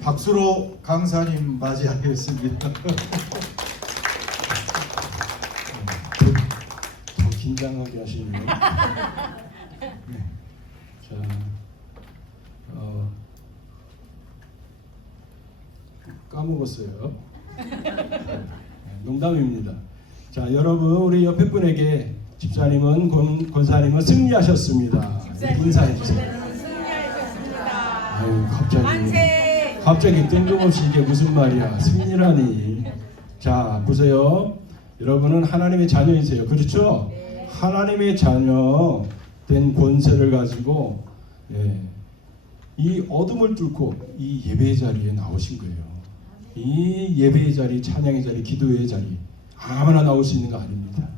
박수로 강사님 맞이하겠습니다. 더 긴장하게 하시네요. 네. 자, 까먹었어요. 농담입니다. 자, 여러분 우리 옆에 분에게 집사님은 권사님은 승리하셨습니다. 인사해 주세요. 승리하셨습니다. 아유, 만세. 갑자기 뜬금없이 이게 무슨 말이야? 승리라니. 자, 보세요. 여러분은 하나님의 자녀이세요. 그렇죠? 네. 하나님의 자녀 된 권세를 가지고 이 어둠을 뚫고 이 예배의 자리에 나오신 거예요. 이 예배의 자리, 찬양의 자리, 기도의 자리 아무나 나올 수 있는 거 아닙니다.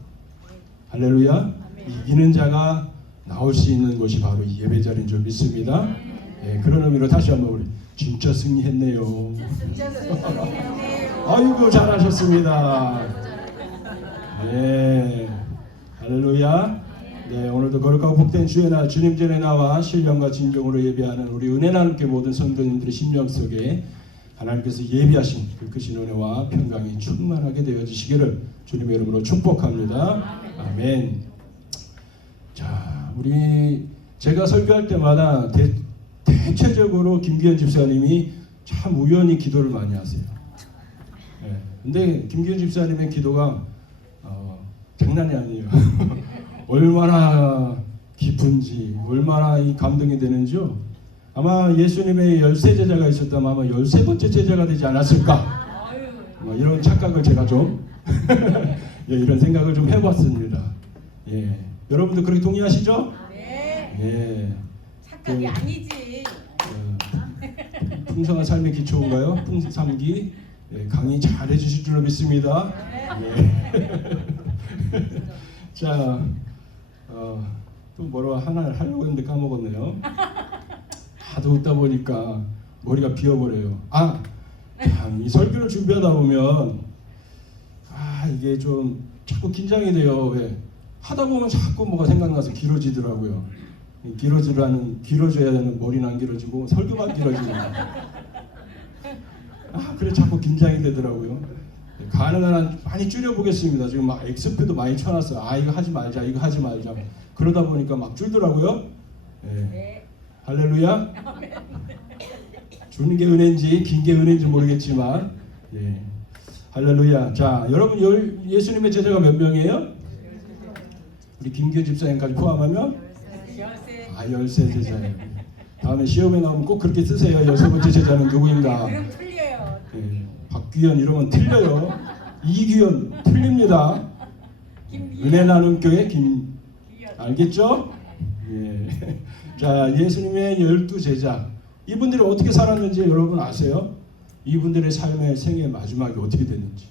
할렐루야. 이기는 자가 나올 수 있는 곳이 바로 이 예배 자리인 줄 믿습니다. 그런 의미로 다시 한번 우리 진짜 승리했네요. 아이고 잘하셨습니다. 네, 할렐루야. 네, 오늘도 거룩하고 복된 주의 날 주님 전에 나와 신령과 진정으로 예배하는 우리 은혜 나눔께 모든 성도님들의 심령 속에 하나님께서 예비하신 그 크신 은혜와 평강이 충만하게 되어지시기를 주님의 이름으로 축복합니다. 아멘. 자, 제가 설교할 때마다 대체적으로 김기현 집사님이 참 우연히 기도를 많이 하세요. 근데 김기현 집사님의 기도가 장난이 아니에요. 얼마나 깊은지, 얼마나 이 감동이 되는지요. 아마 예수님의 13제자가 있었다면 아마 13번째 제자가 되지 않았을까. 이런 착각을 제가 좀 이런 생각을 좀 해봤습니다. 여러분도 그렇게 동의하시죠? 네. 착각이 아니지. 풍성한 삶의 기초인가요? 풍삼기 강의 잘 해주실 줄로 믿습니다. 자, 또 뭐라 하나 하려고 했는데 까먹었네요. 하도 웃다 보니까 머리가 비어버려요. 참, 이 설교를 준비하다 보면 이게 좀 자꾸 긴장이 돼요. 왜? 하다 보면 자꾸 뭐가 생각나서 길어지더라고요. 길어져야 되는 머리는 안 길어지고 설교만 길어지고. 그래 자꾸 긴장이 되더라고요. 가능한 한 많이 줄여보겠습니다. 지금 막 엑스표도 많이 쳐놨어요. 이거 하지 말자, 이거 하지 말자. 그러다 보니까 막 줄더라고요. 할렐루야. 주는 게 은혜인지 긴 게 은혜인지 모르겠지만 할렐루야. 자, 여러분 예수님의 제자가 몇 명이에요? 우리 김기현 집사님까지 포함하면 13제자예요. 다음에 시험에 나오면 꼭 그렇게 쓰세요. 6번째 제자는 누구인가? 그럼 틀려요. 박규현 이러면 틀려요. 이규현 틀립니다. 은혜 나눔 교회 알겠죠? 자, 예수님의 12제자 이분들이 어떻게 살았는지 여러분 아세요? 이분들의 삶의 생애 마지막이 어떻게 됐는지.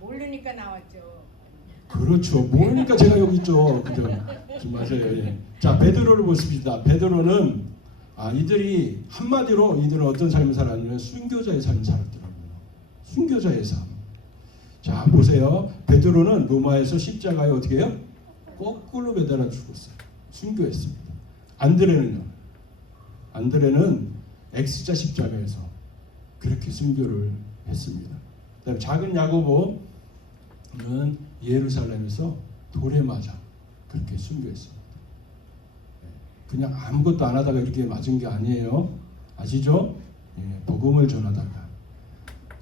모르니까 나왔죠. 그렇죠. 모르니까 제가 여기 있죠. 그죠? 맞아요. 자, 베드로를 보십시다. 베드로는 이들이 한마디로 이들은 어떤 삶을 살았냐면 순교자의 삶을 살았더라고요. 순교자의 삶. 자, 보세요. 베드로는 로마에서 십자가에 어떻게 해요? 거꾸로 매달아 죽었어요. 순교했습니다. 안드레는 X자 십자가에서 그렇게 순교를 했습니다. 그다음에 작은 야고보는 예루살렘에서 돌에 맞아 그렇게 순교했습니다. 그냥 아무것도 안 하다가 이렇게 맞은 게 아니에요. 아시죠? 복음을 전하다가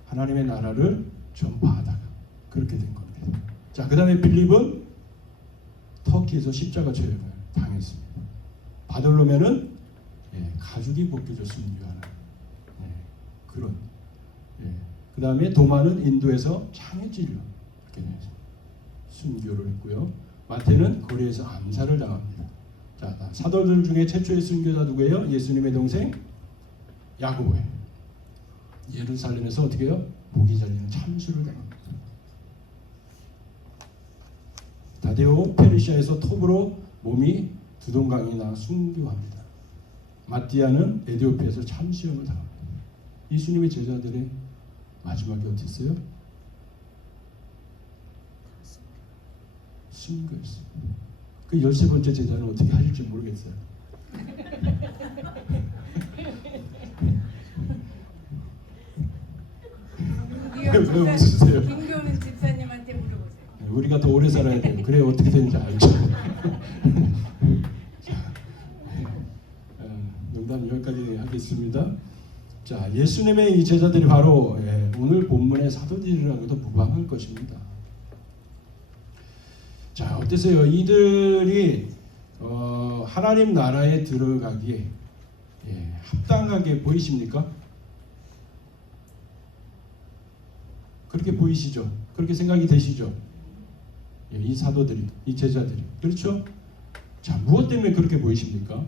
하나님의 나라를 전파하다가 그렇게 된 겁니다. 자, 그 다음에 빌립은 터키에서 십자가 처형을 당했습니다. 바돌로메는 가죽이 벗겨져 순교하는 그런. 그 다음에 도마는 인도에서 창해질로 이렇게 순교를 했고요. 마태는 거리에서 암살을 당합니다. 자, 사도들 중에 최초의 순교자 누구예요? 예수님의 동생 야고보예요. 예루살렘에서 어떻게 해요? 목이 잘리는 참수를 당합니다. 다데오 페르시아에서 톱으로 몸이 두동강이 나 순교합니다. 마띠아는 에디오피아에서 참수형을 당합니다. 예수님의 제자들의 마지막이 어땠어요? 순교했습니다. 그 13번째 제자는 어떻게 하실지 모르겠어요. 왜 웃으세요? 김교민 집사님한테 물어보세요. 우리가 더 오래 살아야 돼요. 그래 어떻게 되는지 알죠. 농담 여기까지 하겠습니다. 자, 예수님의 이 제자들이 바로 오늘 본문의 사도들이라고도 무방할 것입니다. 자, 어떠세요? 이들이 하나님 나라에 들어가기에 합당하게 보이십니까? 그렇게 보이시죠? 그렇게 생각이 되시죠? 이 사도들이, 이 제자들이. 그렇죠? 자, 무엇 때문에 그렇게 보이십니까?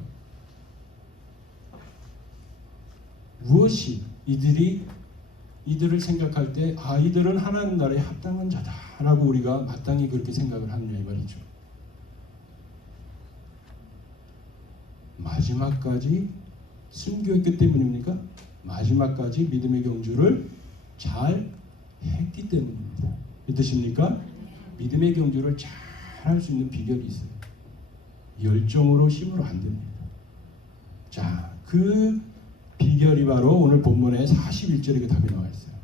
무엇이 이들을 생각할 때 이들은 하나님 나라에 합당한 자다라고 우리가 마땅히 그렇게 생각을 하느냐 이 말이죠. 마지막까지 순교했기 때문입니까? 마지막까지 믿음의 경주를 잘 했기 때문입니다. 믿으십니까? 믿음의 경주를 잘 할 수 있는 비결이 있어요. 열정으로 힘으로 안 됩니다. 자, 그 비결이 바로 오늘 본문의 41절에 그 답이 나와 있어요.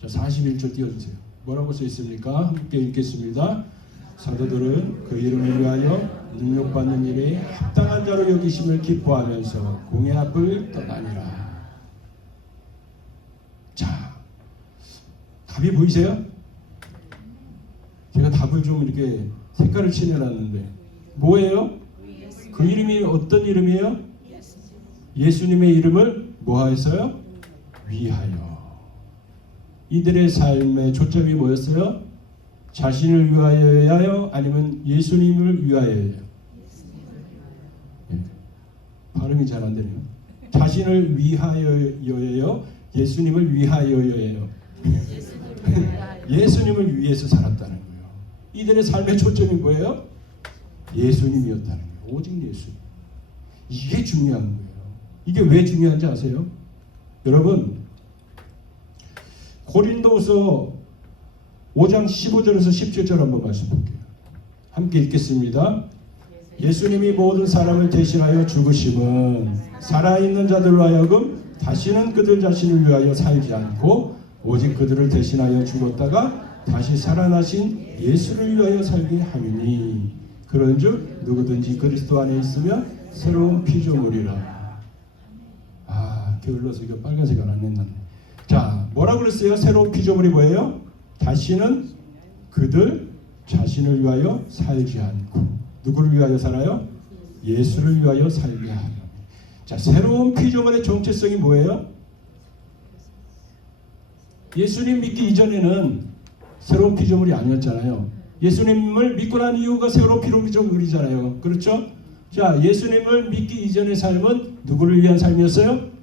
자, 41절 띄워주세요. 뭐라고 써 있습니까? 함께 읽겠습니다. 사도들은 그 이름을 위하여 능력받는 일에 합당한 자로 여기심을 기뻐하면서 공의 앞을 떠나니라. 자, 답이 보이세요? 제가 답을 좀 이렇게 색깔을 칠해놨는데 뭐예요? 그 이름이 어떤 이름이에요? 예수님의 이름을 뭐하였어요? 위하여. 이들의 삶의 초점이 뭐였어요? 자신을 위하여예요? 아니면 예수님을 위하여예요? 발음이 잘 안 되네요. 자신을 위하여예요? 예수님을 위하여예요? 예수님을 위해서 살았다는 거예요. 이들의 삶의 초점이 뭐예요? 예수님이었다는 거예요. 오직 예수님. 이게 중요한 거예요. 이게 왜 중요한지 아세요? 여러분, 고린도후서 5장 15절에서 17절 한번 말씀 볼게요. 함께 읽겠습니다. 예수님이 모든 사람을 대신하여 죽으심은 살아있는 자들로 하여금 다시는 그들 자신을 위하여 살지 않고 오직 그들을 대신하여 죽었다가 다시 살아나신 예수를 위하여 살게 하리니 그런즉 누구든지 그리스도 안에 있으면 새로운 피조물이라. 게을러서 이거 빨간색 안 했는데. 자, 뭐라고 그랬어요? 새로운 피조물이 뭐예요? 다시는 그들 자신을 위하여 살지 않고 누구를 위하여 살아요? 예수를 위하여 살게 하라. 자, 새로운 피조물의 정체성이 뭐예요? 예수님 믿기 이전에는 새로운 피조물이 아니었잖아요. 예수님을 믿고 난 이유가 새로운 피조물이잖아요. 그렇죠? 자, 예수님을 믿기 이전의 삶은 누구를 위한 삶이었어요?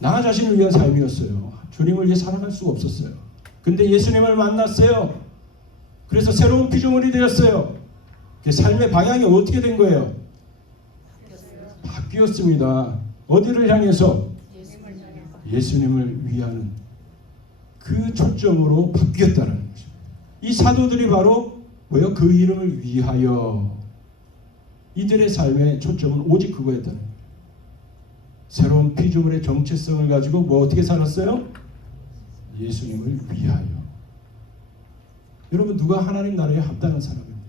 나 자신을 위한 삶이었어요. 주님을 위해 살아갈 수가 없었어요. 근데 예수님을 만났어요. 그래서 새로운 피조물이 되었어요. 삶의 방향이 어떻게 된 거예요? 바뀌었습니다. 어디를 향해서? 예수님을 위하는 그 초점으로 바뀌었다는 거죠. 이 사도들이 바로 뭐예요? 그 이름을 위하여. 이들의 삶의 초점은 오직 그거였다는 거예요. 새로운 피조물의 정체성을 가지고 어떻게 살았어요? 예수님을 위하여. 여러분, 누가 하나님 나라에 합당한 사람입니까?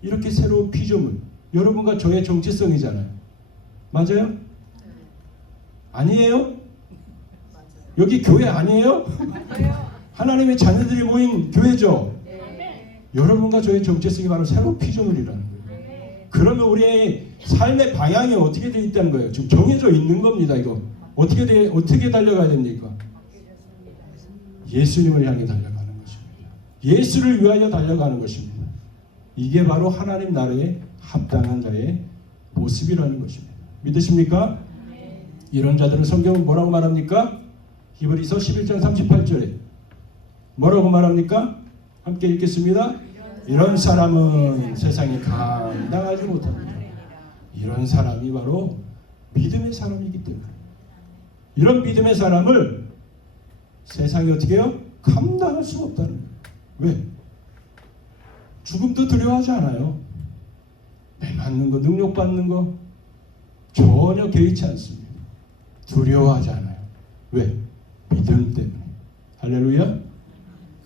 이렇게 새로운 피조물, 여러분과 저의 정체성이잖아요. 맞아요? 아니에요? 여기 교회 아니에요? 하나님의 자녀들이 모인 교회죠? 여러분과 저의 정체성이 바로 새로운 피조물이라는 거예요. 그러면 우리의 삶의 방향이 어떻게 되어 있다는 거예요? 지금 정해져 있는 겁니다. 이거 어떻게 달려가야 됩니까? 예수님을 향해 달려가는 것입니다. 예수를 위하여 달려가는 것입니다. 이게 바로 하나님 나라에 합당한 자의 모습이라는 것입니다. 믿으십니까? 이런 자들은 성경은 뭐라고 말합니까? 히브리서 11장 38절에 뭐라고 말합니까? 함께 읽겠습니다. 이런 사람은 세상에 감당하지 못합니다. 이런 사람이 바로 믿음의 사람이기 때문에 이런 믿음의 사람을 세상이 어떻게 해요? 감당할 수 없다는 거예요. 왜? 죽음도 두려워하지 않아요. 매 맞는 거, 능력 받는 거 전혀 개의치 않습니다. 두려워하지 않아요. 왜? 믿음 때문에. 할렐루야.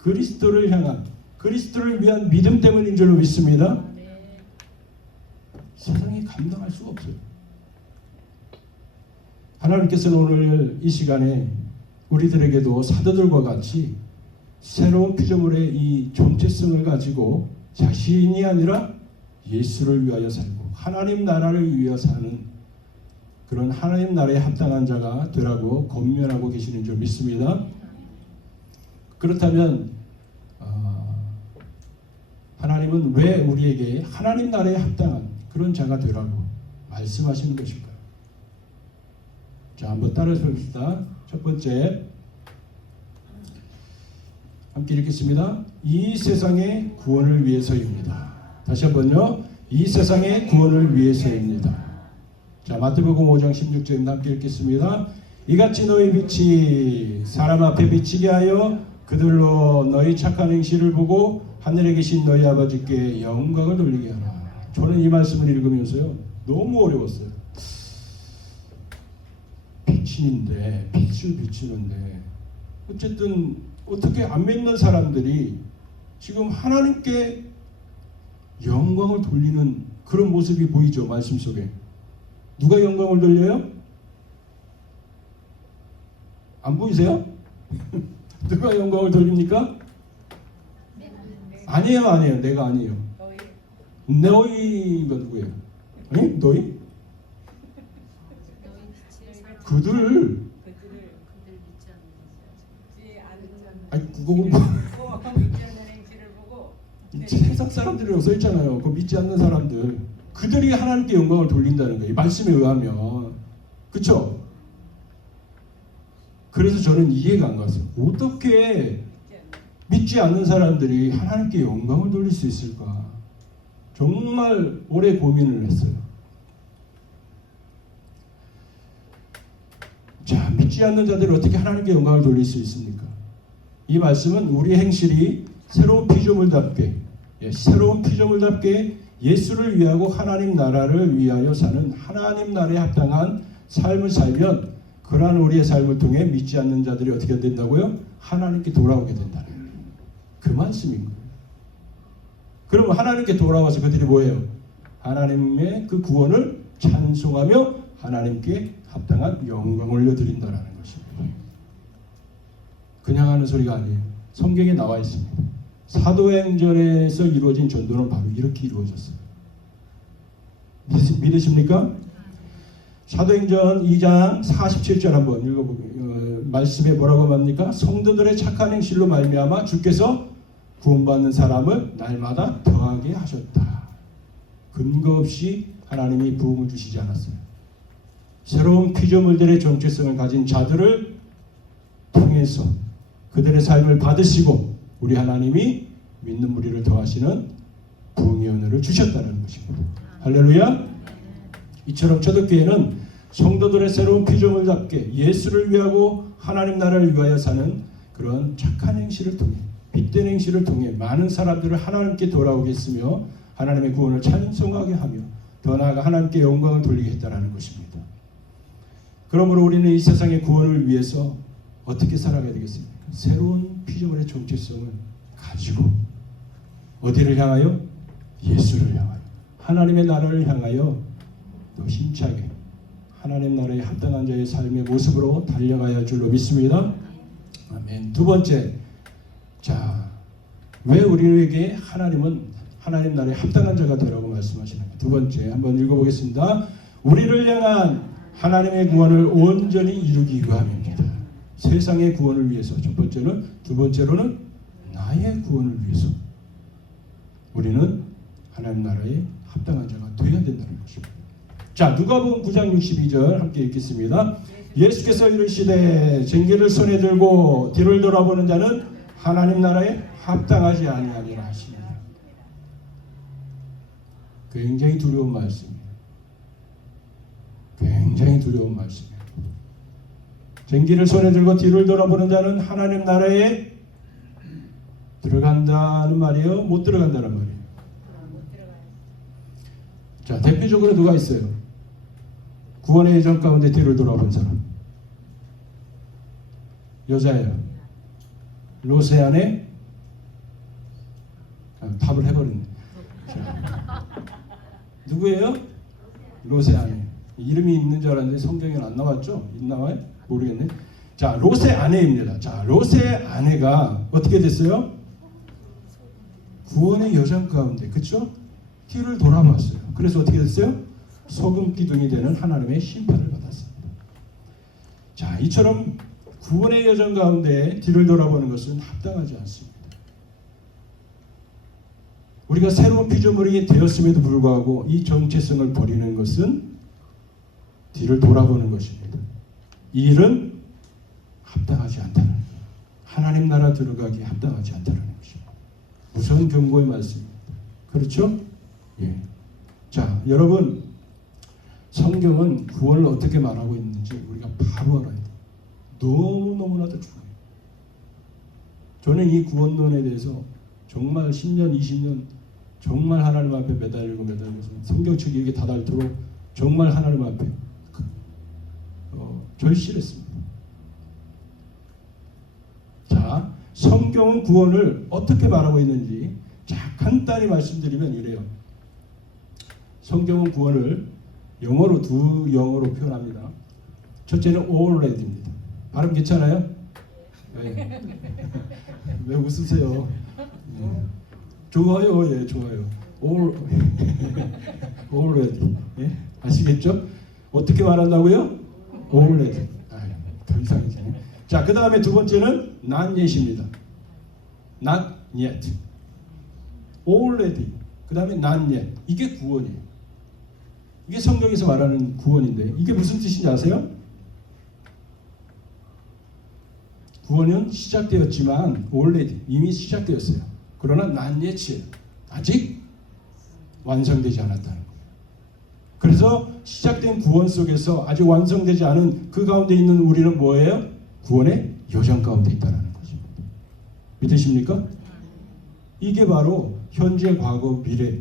그리스도를 향한, 그리스도를 위한 믿음 때문인 줄로 믿습니다. 세상이 감당할 수가 없어요. 하나님께서는 오늘 이 시간에 우리들에게도 사도들과 같이 새로운 피조물의 이 정체성을 가지고 자신이 아니라 예수를 위하여 살고 하나님 나라를 위하여 사는 그런 하나님 나라에 합당한 자가 되라고 권면하고 계시는 줄 믿습니다. 그렇다면 하나님은 왜 우리에게 하나님 나라에 합당한 그런 자가 되라고 말씀하시는 것일까요? 자, 한번 따라서 봅시다. 첫 번째, 함께 읽겠습니다. 이 세상의 구원을 위해서입니다. 다시 한번요. 이 세상의 구원을 위해서입니다. 자, 마태복음 5장 16절입니다. 함께 읽겠습니다. 이같이 너희 빛이 사람 앞에 비치게 하여 그들로 너희 착한 행실을 보고 하늘에 계신 너희 아버지께 영광을 돌리게 하라. 저는 이 말씀을 읽으면서요, 너무 어려웠어요. 빛인데, 빛을 비추는데, 어쨌든 어떻게 안 믿는 사람들이 지금 하나님께 영광을 돌리는 그런 모습이 보이죠, 말씀 속에. 누가 영광을 돌려요? 안 보이세요? 누가 영광을 돌립니까? 아니에요. 내가 아니에요. 너희가 누구예요? 아니? 너희? 그들. 아니, 그거 세상 사람들이라고 써있잖아요. 그 믿지 않는 사람들. 그들이 하나님께 영광을 돌린다는 거예요. 이 말씀에 의하면. 그쵸? 그래서 저는 이해가 안 갔어요. 어떻게 믿지 않는 사람들이 하나님께 영광을 돌릴 수 있을까? 정말 오래 고민을 했어요. 자, 믿지 않는 자들이 어떻게 하나님께 영광을 돌릴 수 있습니까? 이 말씀은 우리의 행실이 새로운 피조물답게, 새로운 피조물답게 예수를 위하고 하나님 나라를 위하여 사는 하나님 나라에 합당한 삶을 살면 그러한 우리의 삶을 통해 믿지 않는 자들이 어떻게 된다고요? 하나님께 돌아오게 된다는 그 말씀인 거예요. 그러면 하나님께 돌아와서 그들이 뭐예요? 하나님의 그 구원을 찬송하며 하나님께 합당한 영광을 올려드린다는 것입니다. 그냥 하는 소리가 아니에요. 성경에 나와 있습니다. 사도행전에서 이루어진 전도는 바로 이렇게 이루어졌어요. 믿으십니까? 사도행전 2장 47절 한번 읽어보게요. 말씀에 뭐라고 합니까? 성도들의 착한 행실로 말미암아 주께서 구원받는 사람을 날마다 더하게 하셨다. 근거 없이 하나님이 부흥을 주시지 않았어요. 새로운 피조물들의 정체성을 가진 자들을 통해서 그들의 삶을 받으시고 우리 하나님이 믿는 무리를 더하시는 부흥의 은혜를 주셨다는 것입니다. 할렐루야. 이처럼 초대교회는 성도들의 새로운 피조물답게 예수를 위하고 하나님 나라를 위하여 사는 그런 착한 행실을 통해 빛된 행실을 통해 많은 사람들을 하나님께 돌아오게 했으며 하나님의 구원을 찬송하게 하며 더 나아가 하나님께 영광을 돌리게 했다는 것입니다. 그러므로 우리는 이 세상의 구원을 위해서 어떻게 살아가야 되겠습니까? 새로운 피조물의 정체성을 가지고 어디를 향하여? 예수를 향하여 하나님의 나라를 향하여 더 힘차게 하나님 나라에 합당한 자의 삶의 모습으로 달려가야 할 줄로 믿습니다. 아멘. 두 번째, 자, 왜 우리에게 하나님은 하나님 나라에 합당한 자가 되라고 말씀하시는가? 두 번째, 한번 읽어보겠습니다. 우리를 향한 하나님의 구원을 온전히 이루기 위함입니다. 세상의 구원을 위해서 첫 번째는, 두 번째로는 나의 구원을 위해서 우리는 하나님 나라에 합당한 자가 되어야 된다는 것입니다. 자, 누가복음 9장 62절 함께 읽겠습니다. 예수께서 이르시되 쟁기를 손에 들고 뒤를 돌아보는 자는 하나님 나라에 합당하지 아니하리라 하시니라. 굉장히 두려운 말씀이에요. 굉장히 두려운 말씀이에요. 쟁기를 손에 들고 뒤를 돌아보는 자는 하나님 나라에 들어간다는 말이에요? 못 들어간다는 말이에요? 자, 대표적으로 누가 있어요? 구원의 예정 가운데 뒤를 돌아본 사람. 여자예요. 로세 안에 답을 해버렸네. 자, 누구예요? 로세 아내. 이름이 있는 줄 알았는데 성경에는 안 나왔죠? 나와요? 모르겠네. 자, 롯의 아내입니다. 자, 롯의 아내가 어떻게 됐어요? 구원의 여정 가운데, 그렇죠? 뒤를 돌아봤어요. 그래서 어떻게 됐어요? 소금 기둥이 되는 하나님의 심판을 받았습니다. 자, 이처럼 구원의 여정 가운데 뒤를 돌아보는 것은 합당하지 않습니다. 우리가 새로운 피조물이 되었음에도 불구하고 이 정체성을 버리는 것은 뒤를 돌아보는 것입니다. 이 일은 합당하지 않다는 거예요. 하나님 나라 들어가기에 합당하지 않다는 것입니다. 무서운 경고의 말씀입니다. 그렇죠? 예. 자, 여러분, 성경은 구원을 어떻게 말하고 있는지 우리가 바로 알아야 돼요. 너무너무나도 중요해요. 저는 이 구원론에 대해서 정말 10년, 20년 정말 하나님 앞에 매달리고 성경책 얘기 다 닳도록 정말 하나님 앞에 절실했습니다. 자, 성경은 구원을 어떻게 말하고 있는지 자, 간단히 말씀드리면 이래요. 성경은 구원을 영어로 두 영어로 표현합니다. 첫째는 already입니다. 발음 괜찮아요? 네. 왜 웃으세요? 네. 좋아요, 예, 좋아요. already. 예? 아시겠죠? 어떻게 말한다고요? already. 더 이상이네. 자, 그 다음에 두 번째는 not yet입니다. not yet. already. 그 다음에 not yet. 이게 구원이에요. 이게 성경에서 말하는 구원인데 이게 무슨 뜻인지 아세요? 구원은 시작되었지만 already 이미 시작되었어요. 그러나 not yet이에요. 아직 완성되지 않았다는 거예요. 그래서 시작된 구원 속에서 아직 완성되지 않은 그 가운데 있는 우리는 뭐예요? 구원의 여정 가운데 있다는 것입니다. 믿으십니까? 이게 바로 현재, 과거, 미래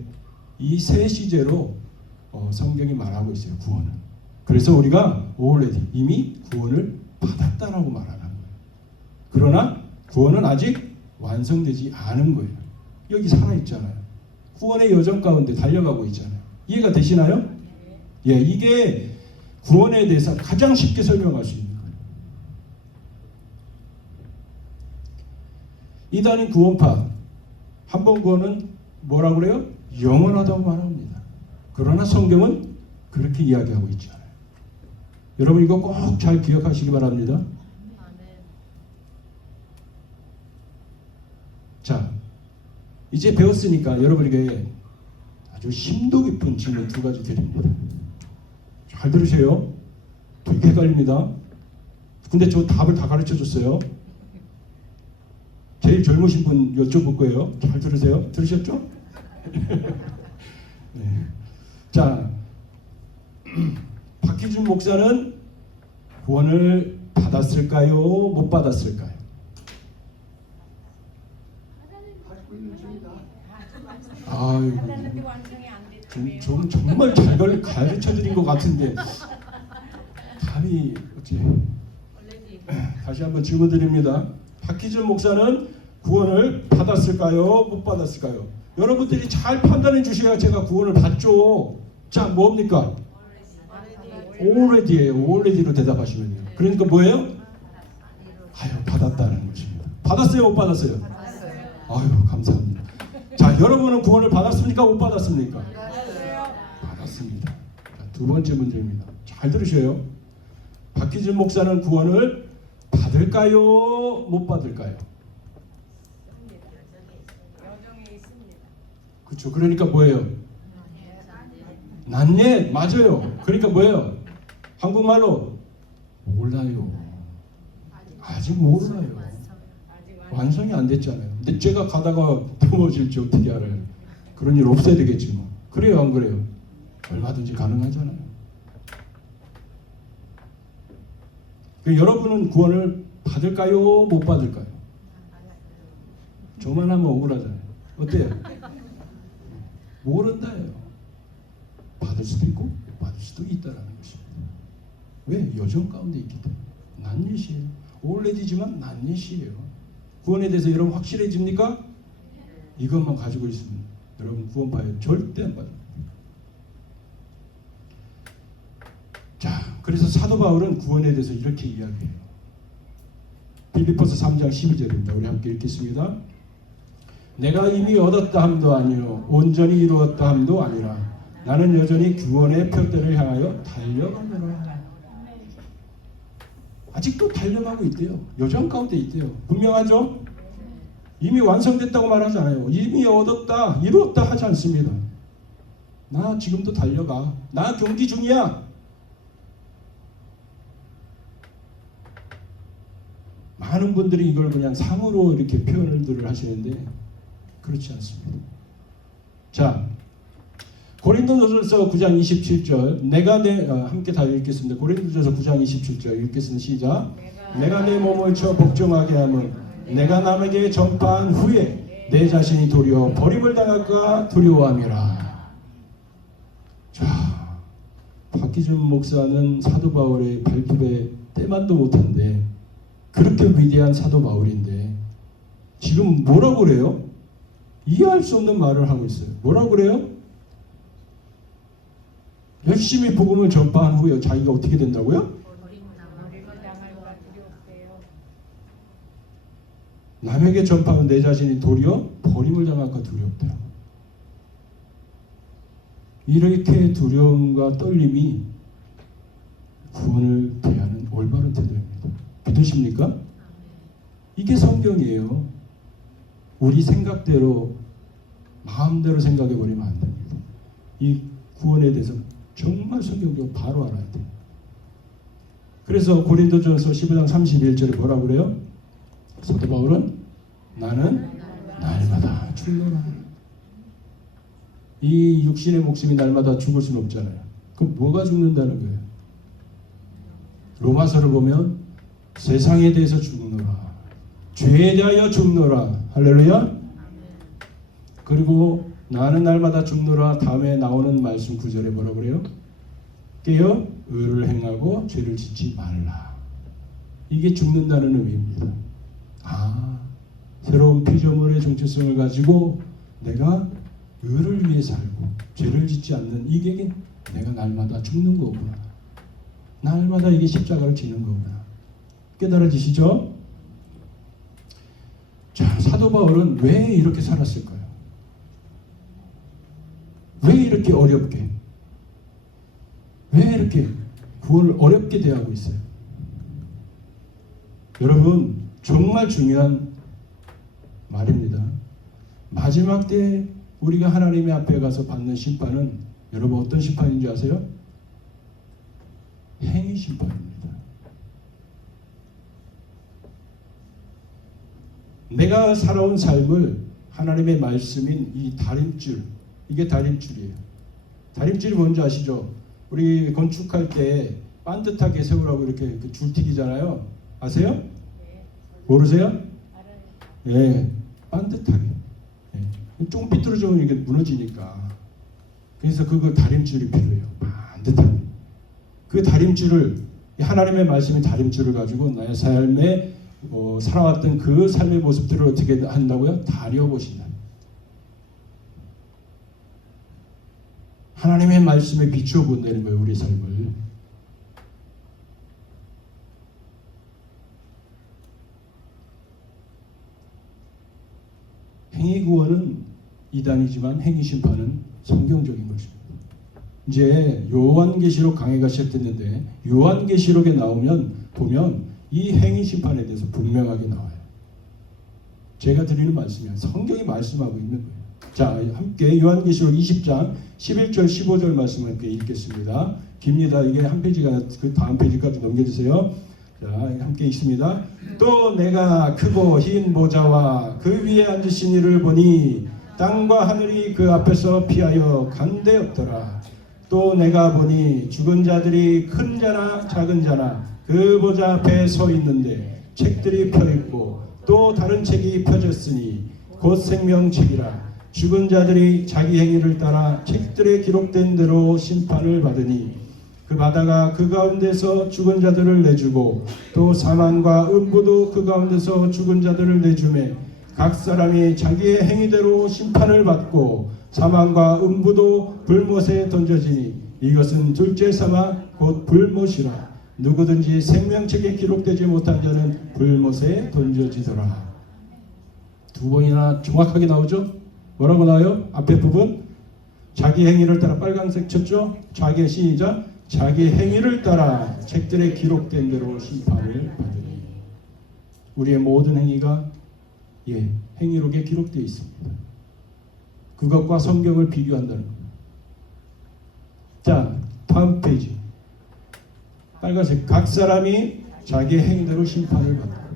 이 세 시제로 성경이 말하고 있어요. 구원은. 그래서 우리가 already 이미 구원을 받았다라고 말하는 거예요. 그러나 구원은 아직 완성되지 않은 거예요. 여기 살아있잖아요. 구원의 여정 가운데 달려가고 있잖아요. 이해가 되시나요? 예, 이게 구원에 대해서 가장 쉽게 설명할 수 있는 거예요. 이단인 구원파 한 번 구원은 뭐라고 그래요? 영원하다고 말합니다. 그러나 성경은 그렇게 이야기하고 있지 않아요. 여러분 이거 꼭 잘 기억하시기 바랍니다. 자, 이제 배웠으니까 여러분에게 아주 심도 깊은 질문 두 가지 드립니다. 잘 들으세요. 되게 헷갈립니다. 근데 저 답을 다 가르쳐 줬어요. 제일 젊으신 분 여쭤볼 거예요. 잘 들으세요. 들으셨죠? 네. 자, 박희준 목사는 구원을 받았을까요? 못 받았을까요? 아이고, 받았는데 완성이 안 됐다며요. 정말 잘 가르쳐 드린 것 같은데 답이 어떻게? 다시 한번 질문 드립니다. 박희준 목사는 구원을 받았을까요? 못 받았을까요? 여러분들이 잘 판단해 주셔야 제가 구원을 받죠. 자, 뭡니까? already예요. already로 대답하시면 돼요. 그러니까 뭐예요? 아유, 받았다는 것입니다. 받았어요? 못 받았어요? 받았어요. 아유, 감사합니다. 자, 여러분은 구원을 받았습니까? 못 받았습니까? 받았어요. 받았습니다. 자, 두 번째 문제입니다. 잘 들으셔요. 박희준 목사는 구원을 받을까요? 못 받을까요? 여정에 있습니다. 그렇죠. 그러니까 뭐예요? 난예 맞아요. 그러니까 뭐예요? 한국말로 몰라요. 아직 몰라요. 아직 완성이 안 됐잖아요. 근데 제가 가다가 넘어질지 어떻게 알아요? 그런 일 없어야 되겠지 뭐. 그래요, 안 그래요? 얼마든지 가능하잖아요. 여러분은 구원을 받을까요? 못 받을까요? 저만 하면 억울하잖아요. 어때요? 모른다예요. 받을 수도 있고 못 받을 수도 있다라는 것입니다. 왜? 여정 가운데 있기 때문에. 난예시예요. 올레디지만 난예시예요. 구원에 대해서 여러분 확실해집니까? 이것만 가지고 있으면 여러분 구원파에 절대 안 빠집니다. 자, 그래서 사도 바울은 구원에 대해서 이렇게 이야기해요. 빌립보서 3장 12절입니다. 우리 함께 읽겠습니다. 내가 이미 얻었다 함도 아니요 온전히 이루었다 함도 아니라 나는 여전히 구원의 표대를 향하여 달려가노라. 아직도 달려가고 있대요. 여정 가운데 있대요. 분명하죠? 이미 완성됐다고 말하잖아요. 이미 얻었다, 이루었다 하지 않습니다. 나 지금도 달려가. 나 경기 중이야. 많은 분들이 이걸 그냥 상으로 이렇게 표현을 하시는데 그렇지 않습니다. 자, 고린도전서 9장 27절 내가 함께 다 읽겠습니다. 고린도전서 9장 27절 읽겠습니다. 시작. 내가 내 몸을 쳐 복종하게 함은 내가 남에게 전파한 후에 내 자신이 도리어 버림을 당할까 두려워함이라. 자, 박기준 목사는 사도 바울의 발톱에 때만도 못한데 그렇게 위대한 사도 바울인데 지금 뭐라고 그래요? 이해할 수 없는 말을 하고 있어요. 뭐라고 그래요? 열심히 복음을 전파한 후에 자기가 어떻게 된다고요? 버림을 당할까 두렵대요. 남에게 전파한 내 자신이 도리어 버림을 당할까 두렵대요. 이렇게 두려움과 떨림이 구원을 대하는 올바른 태도입니다. 믿으십니까? 이게 성경이에요. 우리 생각대로 마음대로 생각해버리면 안 됩니다. 이 구원에 대해서 정말 성경적으로 바로 알아야 돼요. 그래서 고린도전서 15장 31절에 뭐라고 그래요? 사도 바울은 나는 날마다 죽노라. 이 육신의 목숨이 날마다 죽을 수는 없잖아요. 그럼 뭐가 죽는다는 거예요? 로마서를 보면 세상에 대해서 죽노라, 죄에 대하여 죽노라. 할렐루야. 그리고 나는 날마다 죽노라 다음에 나오는 말씀 9절에 뭐라고 그래요? 깨어 의를 행하고 죄를 짓지 말라. 이게 죽는다는 의미입니다. 아, 새로운 피조물의 정체성을 가지고 내가 의를 위해 살고 죄를 짓지 않는 이게 내가 날마다 죽는 거구나. 날마다 이게 십자가를 지는 거구나. 깨달아지시죠? 자, 사도 바울은 왜 이렇게 살았을까요? 왜 이렇게 어렵게, 왜 이렇게 구원을 어렵게 대하고 있어요? 여러분, 정말 중요한 말입니다. 마지막 때 우리가 하나님의 앞에 가서 받는 심판은 여러분 어떤 심판인지 아세요? 행위 심판입니다. 내가 살아온 삶을 하나님의 말씀인 이 다림줄, 이게 다림줄이에요. 다림줄이 뭔지 아시죠? 우리 건축할 때 반듯하게 세우라고 이렇게 줄 튀기잖아요. 아세요? 네. 모르세요? 알아요. 예, 반듯하게. 예. 좀 삐뚤어지면 이게 무너지니까. 그래서 그거 다림줄이 필요해요. 반듯하게. 그 다림줄을, 하나님의 말씀의 다림줄을 가지고 나의 삶에 살아왔던 그 삶의 모습들을 어떻게 한다고요? 다려보신다. 하나님의 말씀에 비추어 본다는 거예요. 우리 삶을. 행위 구원은 이단이지만 행위 심판은 성경적인 것입니다. 이제 요한계시록 강해가 시작됐는데 요한계시록에 보면 이 행위 심판에 대해서 분명하게 나와요. 제가 드리는 말씀이야. 성경이 말씀하고 있는 거예요. 자, 함께 요한계시록 20장 11절 15절 말씀을 함께 읽겠습니다. 깁니다. 이게 한 페이지가 그 다음 페이지까지 넘겨주세요. 자, 함께 읽습니다. 또 내가 크고 흰 보좌와 그 위에 앉으신 이를 보니 땅과 하늘이 그 앞에서 피하여 간대었더라. 또 내가 보니 죽은 자들이 큰 자나 작은 자나 그 보좌 앞에 서 있는데 책들이 펴 있고 또 다른 책이 펴졌으니 곧 생명책이라. 죽은 자들이 자기 행위를 따라 책들에 기록된 대로 심판을 받으니 그 바다가 그 가운데서 죽은 자들을 내주고 또 사망과 음부도 그 가운데서 죽은 자들을 내주매 각 사람이 자기의 행위대로 심판을 받고 사망과 음부도 불못에 던져지니 이것은 둘째 사망 곧 불못이라. 누구든지 생명책에 기록되지 못한 자는 불못에 던져지더라. 두 번이나 정확하게 나오죠? 뭐라고 나와요? 앞에 부분 자기 행위를 따라 빨간색 쳤죠? 자기 시작 자기 행위를 따라 책들에 기록된 대로 심판을 받으니. 우리의 모든 행위가 행위록에 기록되어 있습니다. 그것과 성경을 비교한다는 겁니다. 자, 다음 페이지. 빨간색 각 사람이 자기 행위대로 심판을 받는다.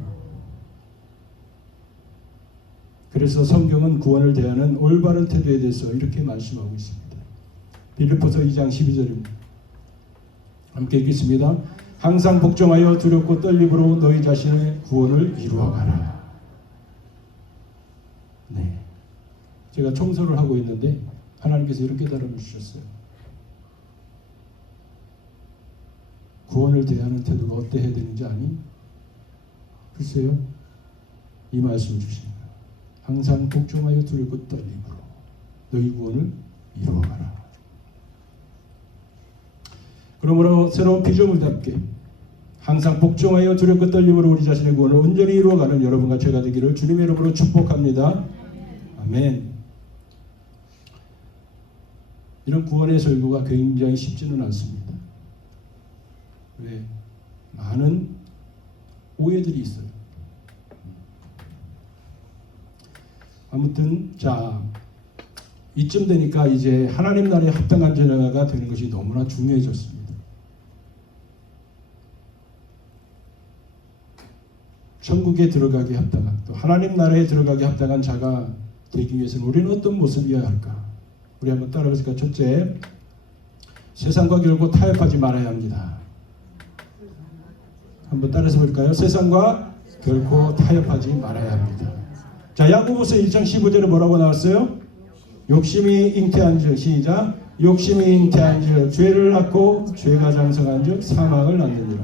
그래서 성경은 구원을 대하는 올바른 태도에 대해서 이렇게 말씀하고 있습니다. 빌립보서 2장 12절입니다. 함께 읽겠습니다. 항상 복종하여 두렵고 떨림으로 너희 자신의 구원을 이루어가라. 네, 제가 청소를 하고 있는데 하나님께서 이렇게 깨달음을 주셨어요. 구원을 대하는 태도가 어때야 되는지 아니? 글쎄요, 이 말씀을 주십니다. 항상 복종하여 두렵고 떨림으로 너희 구원을 이루어가라. 그러므로 새로운 피조물답게 항상 복종하여 두렵고 떨림으로 우리 자신의 구원을 온전히 이루어가는 여러분과 제가 되기를 주님의 이름으로 축복합니다. 아멘. 이런 구원의 설교가 굉장히 쉽지는 않습니다. 왜? 많은 오해들이 있어요. 아무튼 자, 이쯤 되니까 이제 하나님 나라에 합당한 자가 되는 것이 너무나 중요해졌습니다. 천국에 들어가기 합당한, 또 하나님 나라에 들어가기 합당한 자가 되기 위해서는 우리는 어떤 모습이어야 할까? 우리 한번 따라해볼까요? 첫째, 세상과 결코 타협하지 말아야 합니다. 한번 따라서 볼까요? 세상과 결코 타협하지 말아야 합니다. 자, 야고보서 1장 15절에 뭐라고 나왔어요? 욕심이 잉태한 즉, 시작. 욕심이 잉태한 즉 죄를 낳고 죄가 장성한 즉 사망을 낳느니라.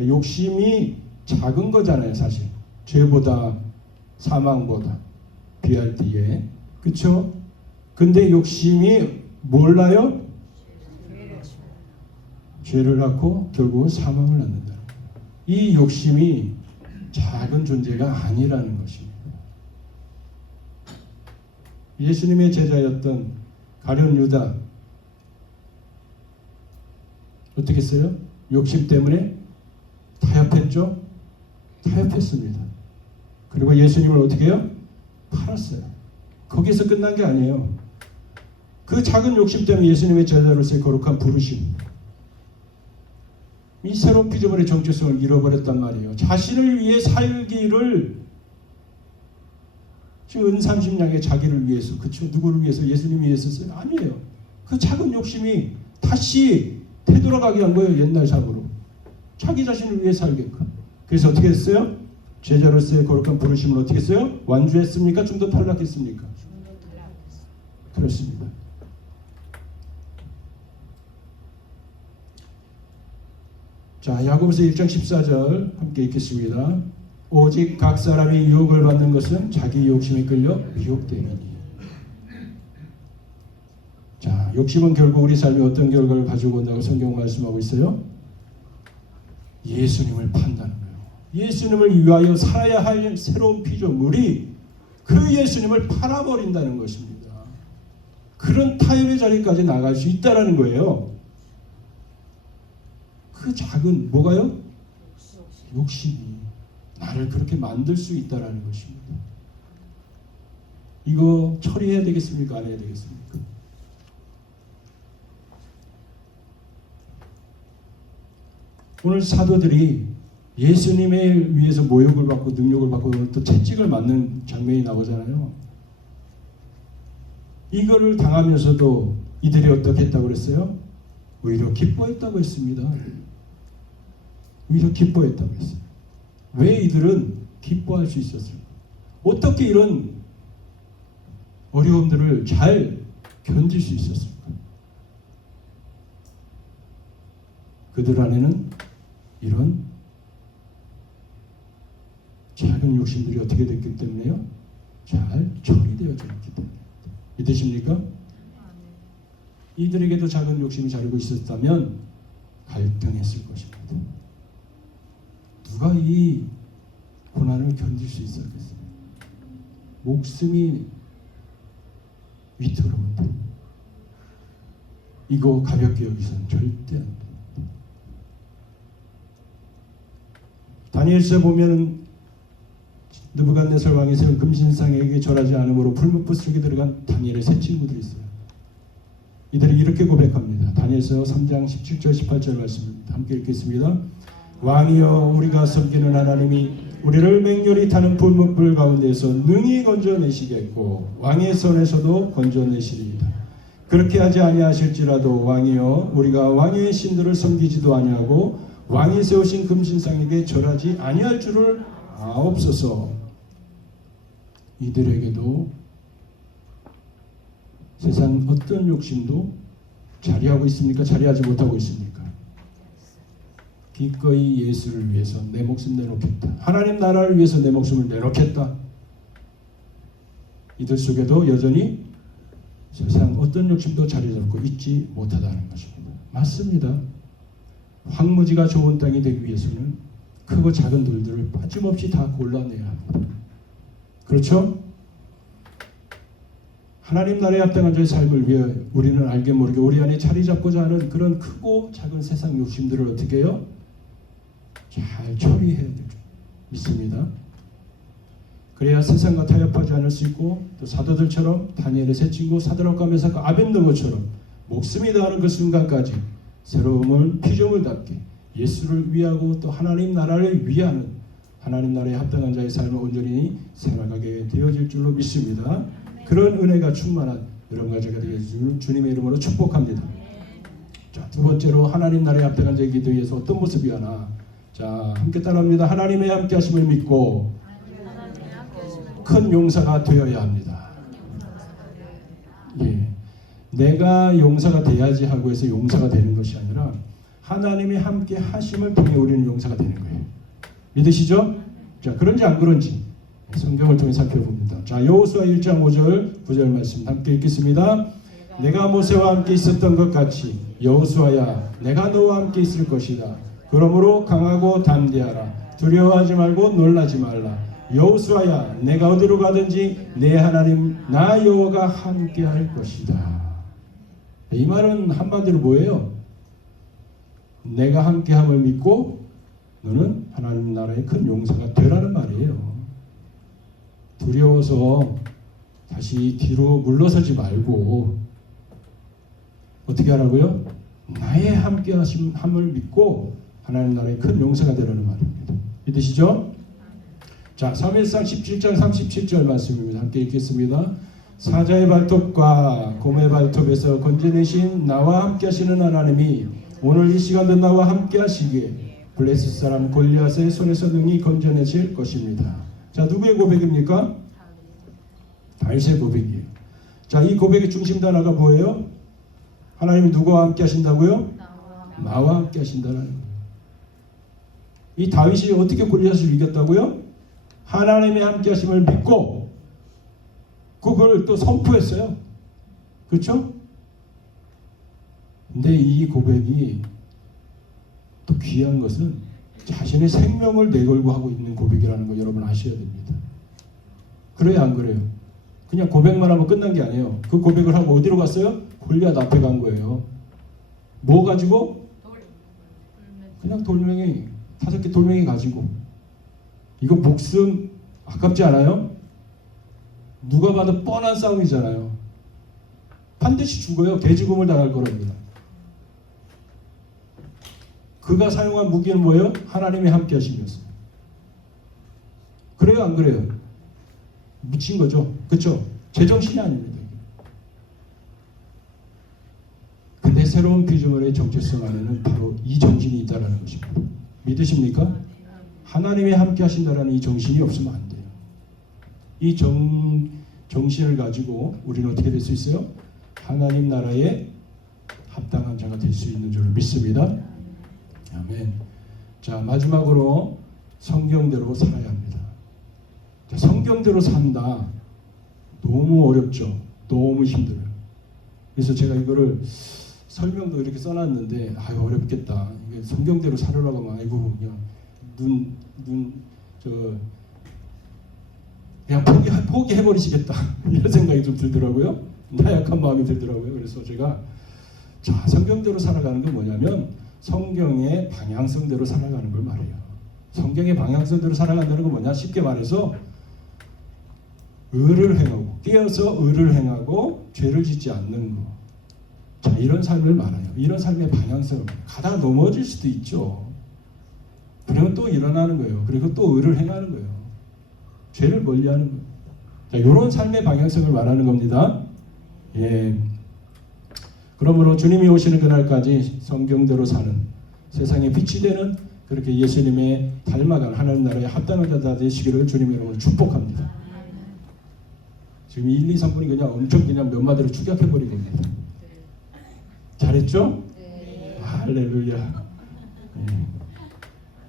욕심이 작은 거잖아요, 사실. 죄보다 사망보다 비할 때에. 그렇죠? 근데 욕심이 몰라요? 죄를 낳고 결국은 사망을 낳는다. 이 욕심이 작은 존재가 아니라는 것입니다. 예수님의 제자였던 가룟 유다 어떻게 했어요? 욕심 때문에 타협했죠? 타협했습니다. 그리고 예수님을 어떻게 해요? 팔았어요. 거기서 끝난 게 아니에요. 그 작은 욕심 때문에 예수님의 제자로서의 거룩한 부르심, 이 새로운 피조물의 정체성을 잃어버렸단 말이에요. 자신을 위해 살기를, 은삼십냥의 자기를 위해서, 그쵸? 누구를 위해서? 예수님이 위해서? 아니에요. 그 작은 욕심이 다시 되돌아가게 한 거예요. 옛날 삶으로. 자기 자신을 위해 살게끔. 그래서 어떻게 했어요? 제자로서의 거룩한 부르심을 어떻게 했어요? 완주했습니까? 좀 더 탈락했습니까? 그렇습니다. 자, 야고보서 1장 14절 함께 읽겠습니다. 오직 각 사람이 유혹을 받는 것은 자기 욕심에 끌려 미혹됨이니. 자, 욕심은 결국 우리 삶에 어떤 결과를 가지고 온다고 성경 말씀하고 있어요? 예수님을 판다는 거예요. 예수님을 위하여 살아야 할 새로운 피조물이 그 예수님을 팔아버린다는 것입니다. 그런 타협의 자리까지 나갈 수 있다는 거예요. 그 작은 뭐가요? 욕심이 나를 그렇게 만들 수 있다는 것입니다. 이거 처리해야 되겠습니까? 안 해야 되겠습니까? 오늘 사도들이 예수님에 위해서 모욕을 받고 능력을 받고 또 채찍을 맞는 장면이 나오잖아요. 이거를 당하면서도 이들이 어떻게 했다고 그랬어요? 오히려 기뻐했다고 했습니다. 오히려 기뻐했다고 했어요. 왜 이들은 기뻐할 수 있었을까? 어떻게 이런 어려움들을 잘 견딜 수 있었을까? 그들 안에는 이런 작은 욕심들이 어떻게 됐기 때문에요? 잘 처리되어져 있기 때문에. 믿으십니까? 이들에게도 작은 욕심이 자리고 있었다면 갈등했을 것입니다. 누가 이 고난을 견딜 수 있었겠어요? 목숨이 위태로운데 이거 가볍게 여기서는 절대 안 됩니다. 다니엘서에 보면은 느부갓네살 왕이 세운 금신상에게 절하지 않으므로 풀무불 속에 들어간 다니엘의 세 친구들이 있어요. 이들이 이렇게 고백합니다. 다니엘서 3장 17절 18절 말씀 함께 읽겠습니다. 왕이여 우리가 섬기는 하나님이 우리를 맹렬히 타는 풀무불 가운데서 능히 건져내시겠고 왕의 손에서도 건져내시리이다. 그렇게 하지 아니하실지라도 왕이여 우리가 왕의 신들을 섬기지도 아니하고 왕이 세우신 금신상에게 절하지 아니할 줄을 아옵소서. 이들에게도 세상 어떤 욕심도 자리하고 있습니까? 자리하지 못하고 있습니까? 기꺼이 예수를 위해서 내 목숨 내놓겠다. 하나님 나라를 위해서 내 목숨을 내놓겠다. 이들 속에도 여전히 세상 어떤 욕심도 자리 잡고 있지 못하다는 것입니다. 맞습니다. 황무지가 좋은 땅이 되기 위해서는 크고 작은 돌들을 빠짐없이 다 골라내야 합니다. 그렇죠? 하나님 나라에 합당한 자의 삶을 위해 우리는 알게 모르게 우리 안에 자리 잡고자 하는 그런 크고 작은 세상 욕심들을 어떻게 해요? 잘 처리해야 되죠. 믿습니다. 그래야 세상과 타협하지 않을 수 있고 또 사도들처럼 다니엘의 세 친구 사드락과 메삭과 아벳느고처럼 목숨이 다하는 그 순간까지 새로움을 피조물답게 예수를 위하고 또 하나님 나라를 위하는 하나님 나라에 합당한 자의 삶을 온전히 살아가게 되어질 줄로 믿습니다. 그런 은혜가 충만한 여러분 가지가 되길 주님의 이름으로 축복합니다. 자, 두 번째로 하나님 나라에 합당한 자의 기도에 서 어떤 모습이 하나. 자, 함께 따라합니다. 하나님의 함께 하심을 믿고 큰 용사가 되어야 합니다. 예, 내가 용사가 돼야지 하고 해서 용사가 되는 것이 아니라 하나님의 함께 하심을 통해 우리는 용사가 되는 거예요. 믿으시죠? 자, 그런지 안 그런지 성경을 통해 살펴봅니다. 자, 여호수아 1장 5절 9절 말씀 함께 읽겠습니다. 내가 모세와 함께 있었던 것 같이 여호수아야 내가 너와 함께 있을 것이다. 그러므로 강하고 담대하라. 두려워하지 말고 놀라지 말라. 여호수아야 내가 어디로 가든지 내 하나님 나 여호와가 함께 할 것이다. 이 말은 한마디로 뭐예요? 내가 함께함을 믿고 너는 하나님 나라의 큰 용사가 되라는 말이에요. 두려워서 다시 뒤로 물러서지 말고 어떻게 하라고요? 나의 함께하심을 믿고 하나님 나라의 큰 용사가 되라는 말입니다. 믿으시죠? 자, 사무엘상 17장 37절 말씀입니다. 함께 읽겠습니다. 사자의 발톱과 곰의 발톱에서 건져내신 나와 함께 하시는 하나님이 오늘 이 시간도 나와 함께 하시기에 블레셋 사람 골리앗의 손에서 능히 건져내실 것입니다. 자, 누구의 고백입니까? 다윗의 고백이에요. 자, 이 고백의 중심 단어가 뭐예요? 하나님이 누구와 함께 하신다고요? 나와 함께 하신다는 거예요. 이 다윗이 어떻게 골리앗을 이겼다고요? 하나님의 함께 하심을 믿고 그걸 또 선포했어요. 그렇죠? 근데 이 고백이 또 귀한 것은 자신의 생명을 내걸고 하고 있는 고백이라는 거 여러분 아셔야 됩니다. 그래요, 안 그래요? 그냥 고백만 하면 끝난 게 아니에요. 그 고백을 하고 어디로 갔어요? 골리앗 앞에 간 거예요. 뭐 가지고? 그냥 돌멩이 5개 돌멩이 가지고. 이거 목숨 아깝지 않아요? 누가 봐도 뻔한 싸움이잖아요. 반드시 죽어요. 개죽음을 당할 거랍니다. 그가 사용한 무기는 뭐예요? 하나님의 함께 하심이었어요. 그래요, 안 그래요? 미친 거죠. 그렇죠? 제정신이 아닙니다. 근데 새로운 피조물의 정체성 안에는 바로 이 정신이 있다는 것입니다. 믿으십니까? 하나님의 함께 하신다라는 이 정신이 없으면 안 돼요. 이 정신을 가지고 우리는 어떻게 될 수 있어요? 하나님 나라에 합당한 자가 될 수 있는 줄 믿습니다. 아멘. 자, 마지막으로 성경대로 살아야 합니다. 자, 성경대로 산다. 너무 어렵죠. 너무 힘들어요. 그래서 제가 이거를 설명도 이렇게 써놨는데 아유 어렵겠다. 이게 성경대로 살으라고 하면 아이고 그냥 그냥 포기해버리시겠다 이런 생각이 좀 들더라고요. 나약한 마음이 들더라고요. 그래서 제가 자 성경대로 살아가는 건 뭐냐면 성경의 방향성대로 살아가는 걸 말해요. 성경의 방향성대로 살아간다는 건 뭐냐? 쉽게 말해서 의를 행하고 깨어서 의를 행하고 죄를 짓지 않는 거. 자 이런 삶을 말해요. 이런 삶의 방향성을 가다가 넘어질 수도 있죠. 그리고 또 일어나는 거예요. 그리고 또 의를 행하는 거예요. 죄를 멀리하는 거예요. 자 이런 삶의 방향성을 말하는 겁니다. 예. 그러므로 주님이 오시는 그날까지 성경대로 사는 세상의 빛이 되는 그렇게 예수님의 닮아간 하나님 나라에 합당한 자가 되시기를 주님의 이름으로 축복합니다. 지금 1, 2, 3분이 그냥 엄청 그냥 몇 마디로 축약해버린 겁니다. 잘했죠? 네. 할렐루야. 네.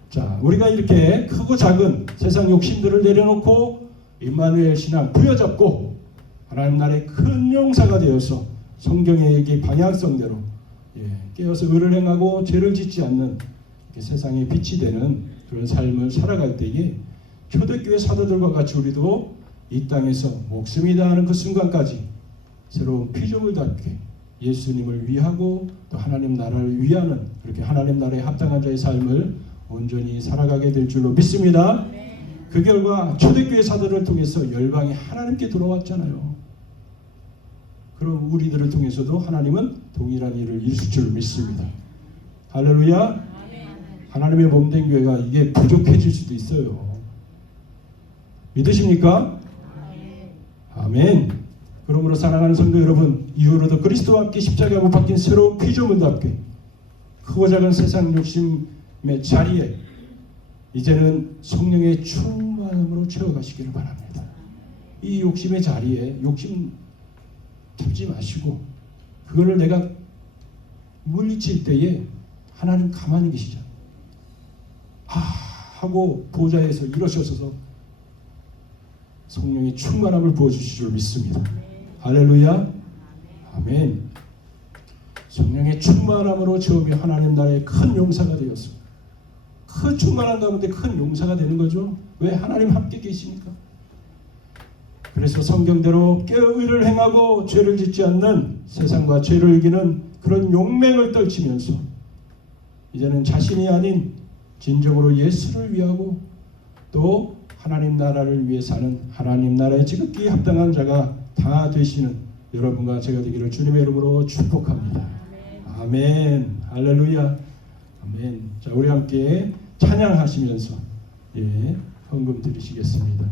자, 우리가 이렇게 크고 작은 세상 욕심들을 내려놓고 임마누엘 신앙 부여잡고 하나님 나라의 큰 용사가 되어서 성경의 얘기 방향성대로 깨어서 의를 행하고 죄를 짓지 않는 세상의 빛이 되는 그런 삶을 살아갈 때에 초대교회 사도들과 같이 우리도 이 땅에서 목숨이 다하는 그 순간까지 새로운 피조물 답게 예수님을 위하고 또 하나님 나라를 위하는 그렇게 하나님 나라에 합당한 자의 삶을 온전히 살아가게 될 줄로 믿습니다. 그 결과 초대교회 사도를 통해서 열방이 하나님께 돌아왔잖아요. 그럼 우리들을 통해서도 하나님은 동일한 일을 이루실 줄 믿습니다. 할렐루야. 하나님의 몸된 교회가 이게 부족해질 수도 있어요. 믿으십니까? 아멘. 그러므로 사랑하는 성도 여러분, 이후로도 그리스도와 함께 십자가에 못 박힌 새로운 피조물답게 크고 작은 세상 욕심의 자리에 이제는 성령의 충만함으로 채워가시기를 바랍니다. 이 욕심의 자리에 욕심 잡지 마시고 그거를 내가 물리칠 때에 하나님 가만히 계시죠. 하고 보좌에서 일어서서 성령의 충만함을 부어주실 줄 믿습니다. 할렐루야. 아멘. 성령의 충만함으로 처음에 하나님 나라의 큰 용사가 되었어. 큰 충만한 가운데 큰 용사가 되는 거죠. 왜? 하나님 함께 계시니까. 그래서 성경대로 의를 행하고 죄를 짓지 않는 세상과 죄를 이기는 그런 용맹을 떨치면서 이제는 자신이 아닌 진정으로 예수를 위하고 또 하나님 나라를 위해 사는 하나님 나라의 지극히 합당한 자가 다 되시는 여러분과 제가 되기를 주님의 이름으로 축복합니다. 아멘. 할렐루야. 아멘. 자, 우리 함께 찬양하시면서 헌금 드리시겠습니다.